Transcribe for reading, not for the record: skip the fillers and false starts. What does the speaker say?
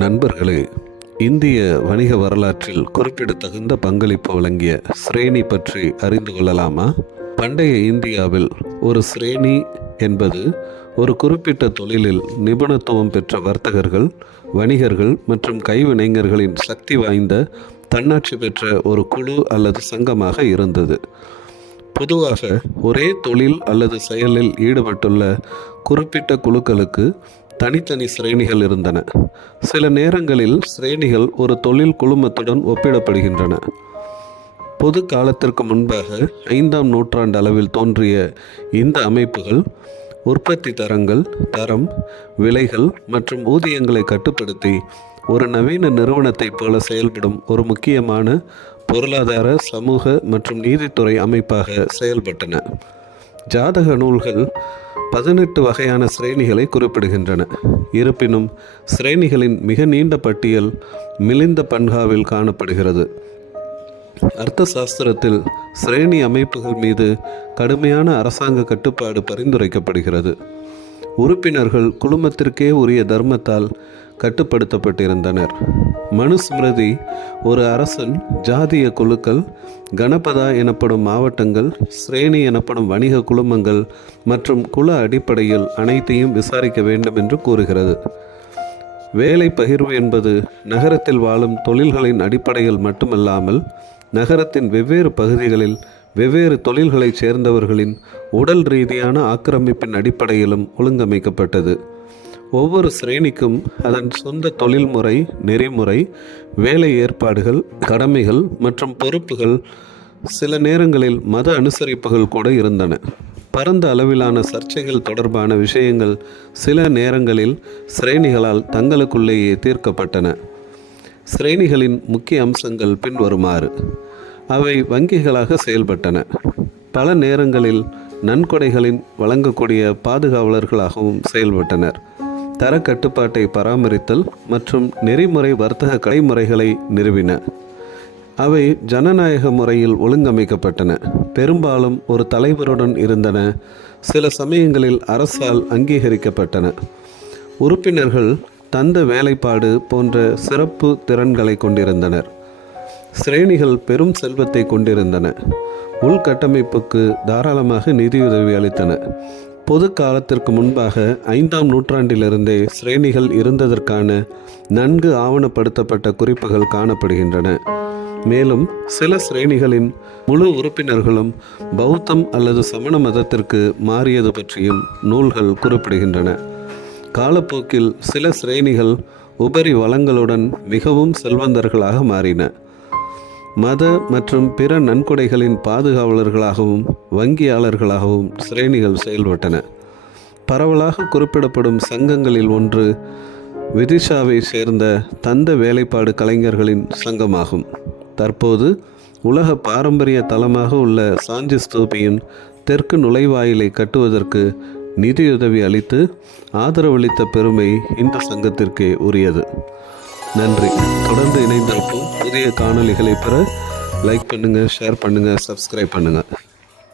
நண்பர்களே, இந்திய வணிக வரலாற்றில் குறிப்பிடத்தகுந்த பங்களிப்பு வழங்கிய ஸ்ரேனி பற்றி அறிந்து கொள்ளலாமா? பண்டைய இந்தியாவில் ஒரு ஸ்ரேனி என்பது ஒரு குறிப்பிட்ட தொழிலில் நிபுணத்துவம் பெற்ற வர்த்தகர்கள், வணிகர்கள் மற்றும் கைவினைஞர்களின் சக்தி வாய்ந்த தன்னாட்சி பெற்ற ஒரு குழு அல்லது சங்கமாக இருந்தது. பொதுவாக ஒரே தொழில் அல்லது செயலில் ஈடுபட்டுள்ள குறிப்பிட்ட குழுக்களுக்கு தனித்தனி சிரேணிகள் இருந்தன. சில நேரங்களில் சிரேணிகள் ஒரு தொழில் குழுமத்துடன் ஒப்பிடப்படுகின்றன. பொது காலத்திற்கு முன்பாக 5ஆம் நூற்றாண்டு அளவில் தோன்றிய இந்த அமைப்புகள் உற்பத்தி தரம், விலைகள் மற்றும் ஊதியங்களை கட்டுப்படுத்தி ஒரு நவீன நிறுவனத்தைப் போல செயல்படும் ஒரு முக்கியமான பொருளாதார, சமூக மற்றும் நீதித்துறை அமைப்பாக செயல்பட்டன. ஜாதக நூல்கள் 18 வகையான சிரேணிகளை குறிப்பிடுகின்றன. இருப்பினும் சிரேணிகளின் மிக நீண்ட பட்டியல் மிலிந்த பன்ஹாவில் காணப்படுகிறது. அர்த்த சாஸ்திரத்தில் சிரேணி அமைப்புகள் மீது கடுமையான அரசாங்க கட்டுப்பாடு பரிந்துரைக்கப்படுகிறது. உறுப்பினர்கள் குழுமத்திற்கே உரிய தர்மத்தால் கட்டுப்படுத்தப்பட்டிருந்தனர். மனுஸ்மிருதி ஒரு அரசன் ஜாதிய குழுக்கள், கணபதா எனப்படும் மாவட்டங்கள், ஸ்ரேணி எனப்படும் வணிக குழுமங்கள் மற்றும் குல அடிப்படையில் அனைத்தையும் விசாரிக்க வேண்டும் என்று கூறுகிறது. வேலை பகிர்வு என்பது நகரத்தில் வாழும் தொழில்களின் அடிப்படையில் மட்டுமல்லாமல் நகரத்தின் வெவ்வேறு பகுதிகளில் வெவ்வேறு தொழில்களைச் சேர்ந்தவர்களின் உடல் ரீதியான ஆக்கிரமிப்பின் அடிப்படையிலும் ஒழுங்கமைக்கப்பட்டது. ஒவ்வொரு சிரேணிக்கும் அதன் சொந்த தொழில்முறை, நெறிமுறை, வேலை ஏற்பாடுகள், கடமைகள் மற்றும் பொறுப்புகள், சில நேரங்களில் மத அனுசரிப்புகள் கூட இருந்தன. பரந்த அளவிலான சர்ச்சைகள் தொடர்பான விஷயங்கள் சில நேரங்களில் சிரேணிகளால் தங்களுக்குள்ளேயே தீர்க்கப்பட்டன. சிரேணிகளின் முக்கிய அம்சங்கள் பின்வருமாறு. அவை வங்கிகளாக செயல்பட்டன. பல நேரங்களில் நன்கொடைகளின் வழங்கக்கூடிய பாதுகாவலர்களாகவும் செயல்பட்டனர். தர கட்டுப்பாட்டை பராமரித்தல் மற்றும் நெறிமுறை வர்த்தக கடைமுறைகளை நிறுவின. அவை ஜனநாயக முறையில் ஒழுங்கமைக்கப்பட்டன. பெரும்பாலும் ஒரு தலைவருடன் இருந்தன. சில சமயங்களில் அரசால் அங்கீகரிக்கப்பட்டன. உறுப்பினர்கள் தந்த வேலைப்பாடு போன்ற சிறப்பு திறன்களை கொண்டிருந்தனர். சிரேணிகள் பெரும் செல்வத்தை கொண்டிருந்தன. உள்கட்டமைப்புக்கு தாராளமாக நிதியுதவி அளித்தன. பொது காலத்திற்கு முன்பாக 5ஆம் நூற்றாண்டிலிருந்தே சிரேணிகள் இருந்ததற்கான நன்கு ஆவணப்படுத்தப்பட்ட குறிப்புகள் காணப்படுகின்றன. மேலும் சில சிரேணிகளின் முழு உறுப்பினர்களும் பௌத்தம் அல்லது சமண மதத்திற்கு மாறியது பற்றியும் நூல்கள் குறிப்பிடுகின்றன. காலப்போக்கில் சில சிரேணிகள் உபரி வளங்களுடன் மிகவும் செல்வந்தர்களாக மாறின. மத மற்றும் பிற நன்கொடைகளின் பாதுகாவலர்களாகவும் வங்கியாளர்களாகவும் சிரேணிகள் செயல்பட்டன. பரவலாக குறிப்பிடப்படும் சங்கங்களில் ஒன்று விதிஷாவை சேர்ந்த தந்த வேலைப்பாடு கலைஞர்களின் சங்கமாகும். தற்போது உலக பாரம்பரிய தலமாக உள்ள சாஞ்சி ஸ்தூபியின் தெற்கு நுழைவாயிலை கட்டுவதற்கு நிதியுதவி அளித்து ஆதரவளித்த பெருமை இந்த சங்கத்திற்கே உரியது. நன்றி. தொடர்ந்து இணைந்திருப்போம். புதிய காணொளிகளை பெற லைக் பண்ணுங்கள், ஷேர் பண்ணுங்கள், சப்ஸ்கிரைப் பண்ணுங்கள்.